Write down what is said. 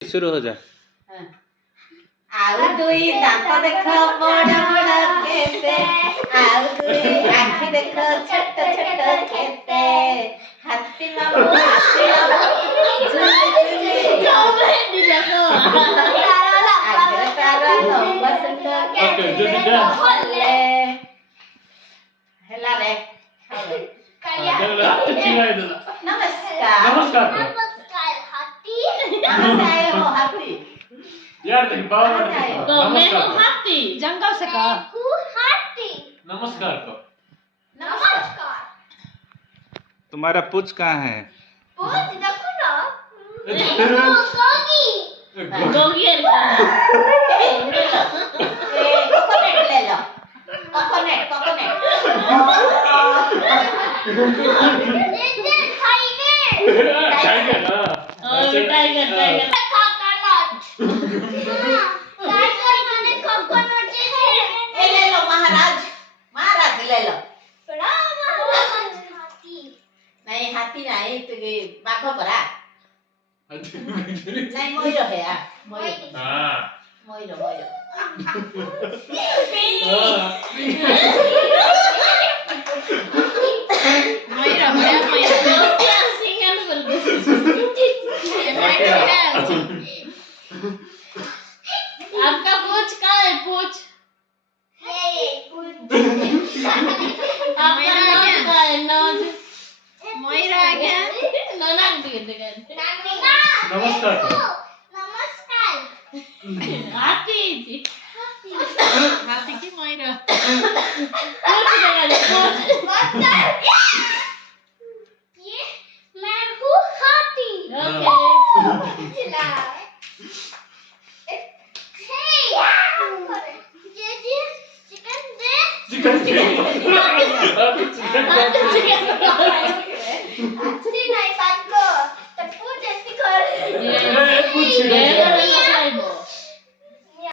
शुरू हो जा। आउ दुई दांत देख बड़ बड़ केते, आउ दुई आखि देख छोट छोट केते, हाथी मामू झुली झुली आगे तारा लंबा सुंद केते भले हेला रे नमस्कार नमस्कार हाथी नमस्कार हो हाथी यार देख बाबा मैं हूँ हाथी जंगल से कहा हाथी नमस्कार को नमस्कार तुम्हारा पूछ कहाँ है? पूछ देखो ना गोगी कोकोनट ले लो कोकोनट टाइगर ना टाइगर ए ले लो महाराज ले लो नहीं हाथी नहीं तो ये बाघ परा नहीं मोइरो है यार मोइरो हां मोइरो आपका पूछ का है पूछ आपका नोज का है नोज मोइरा आ गया ननक दिखे नमस्कार को हाथी जी हाथी की मोइरा पूछ देगा पूछ चिकन अच्छी नहीं बात को तो पूछ ऐसी कर पूछ